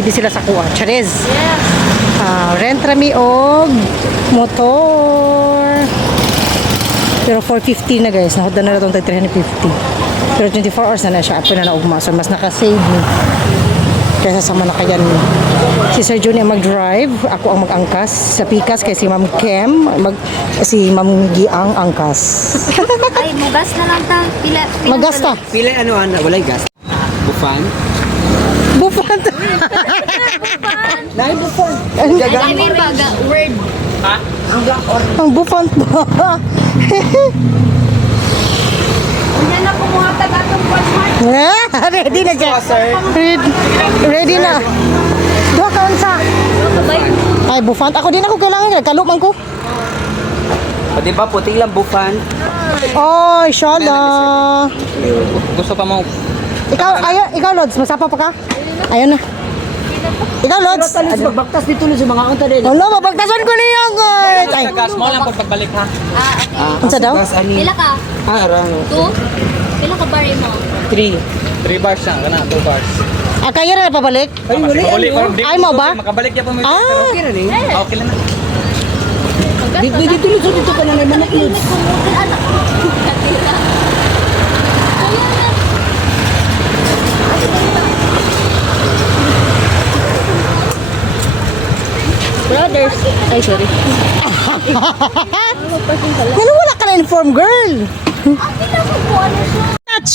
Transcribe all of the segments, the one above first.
gidi sila sa kuha. Chares. Yes. Ah, rent rami og motor. Pero 450 na guys. Nahudan na na itong 350. Pero 24 hours na na siya. Apo na na ugma. So mas nakasave ni. Kaysa sa manakayan ni. Si Sir Juni ang mag-drive. Ako ang mag-angkas. Sa Pikas kay si Ma'am Kem. Mag, si Ma'am Gi ang angkas. Ay, mugas na lang ta. Pila, pila Magasta. Pila ano ana walay gas. Bufan. Bufan. Nay bufan. I mean, baga, word. ang bufan ba? Yan na pumuhatag atong Walmart. Ah, ready na siya. Ready, ready na. Duha ka unsa. Kabay. Ay, bufan. Ako din ako kailangan. Kalupang ko. O di ba puti lang bufan. Oh, inshallah. Gusto pa mo Ikaw, ayaw, ikaw, Lods, masapa pa ka? Ayun na. Ikaw, Lods. magbaktas dito sa mga unta din. Wala, mabagtasan ko niya, guys. Ay, gas mo lang pag pagbalik ha. Ah, okay. unsa daw? Pila ka? Ah, arang. Two? Pila ka bari mo? 3. 3 bars siya, kana 2 bars. Ah, kaya na pabalik? Ay, wala. Ay, mo ba? Makabalik ya pa mo. Ah, Okay na ni. Okay na. Di Di dito dito dito ka na naman na Brothers. Ay, sorry. ano wala ka na inform, girl? Ate na po, ano siya? Touch.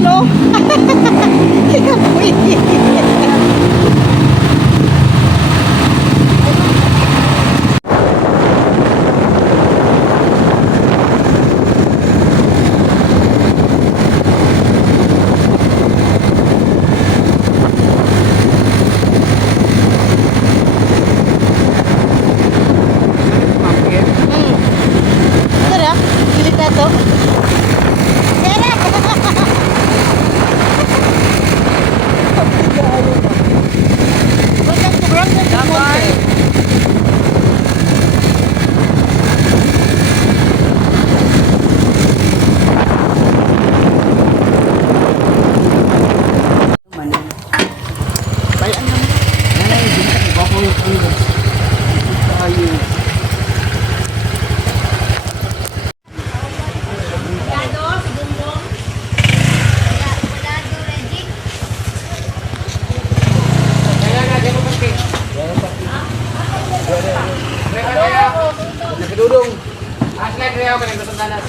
no? Nakadudong. Aslan reaw ka nang gustong danas.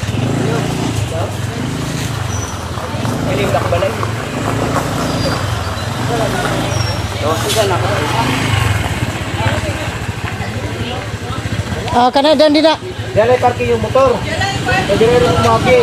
Pwede yung nakabalay. Oh, sige na. Ah, kana dan din na. Dala parking yung motor. Pwede rin umaki.